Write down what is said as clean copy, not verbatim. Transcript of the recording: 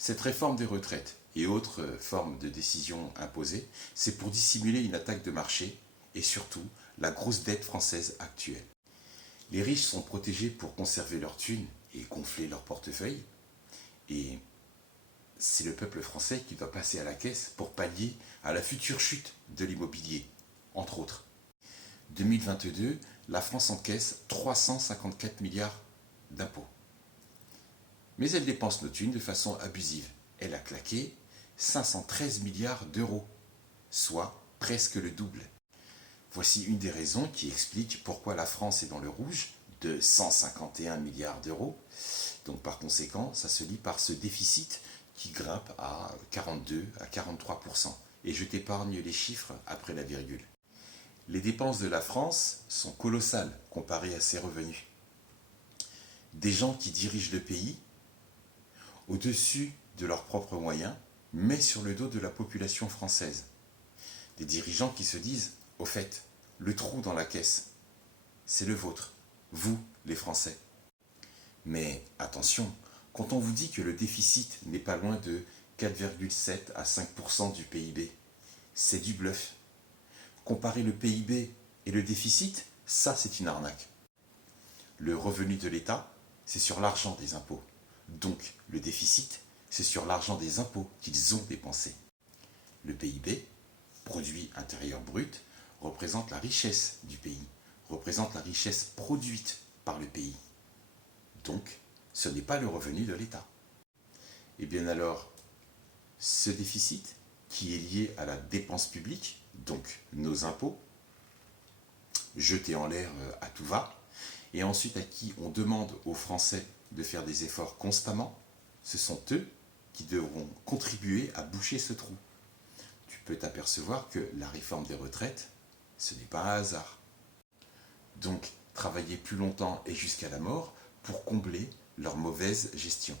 Cette réforme des retraites et autres formes de décisions imposées, c'est pour dissimuler une attaque de marché et surtout la grosse dette française actuelle. Les riches sont protégés pour conserver leurs thunes et gonfler leur portefeuille. Et c'est le peuple français qui doit passer à la caisse pour pallier à la future chute de l'immobilier, entre autres. 2022, la France encaisse 354 milliards d'impôts. Mais elle dépense nos thunes de façon abusive. Elle a claqué 513 milliards d'euros, soit presque le double. Voici une des raisons qui explique pourquoi la France est dans le rouge de 151 milliards d'euros. Donc par conséquent, ça se lit par ce déficit qui grimpe à 42 à 43%. Et je t'épargne les chiffres après la virgule. Les dépenses de la France sont colossales comparées à ses revenus. Des gens qui dirigent le pays au-dessus de leurs propres moyens, mais sur le dos de la population française. Des dirigeants qui se disent, au fait, le trou dans la caisse, c'est le vôtre, vous, les Français. Mais attention, quand on vous dit que le déficit n'est pas loin de 4,7 à 5% du PIB, c'est du bluff. Comparer le PIB et le déficit, ça c'est une arnaque. Le revenu de l'État, c'est sur l'argent des impôts. Donc le déficit, c'est sur l'argent des impôts qu'ils ont dépensé. Le PIB, produit intérieur brut, représente la richesse du pays, représente la richesse produite par le pays. Donc, ce n'est pas le revenu de l'État. Et bien alors, ce déficit, qui est lié à la dépense publique, donc nos impôts, jetés en l'air à tout va, et ensuite à qui on demande aux Français de faire des efforts constamment, ce sont eux qui devront contribuer à boucher ce trou. Tu peux t'apercevoir que la réforme des retraites, ce n'est pas un hasard. Donc, travailler plus longtemps et jusqu'à la mort pour combler leur mauvaise gestion.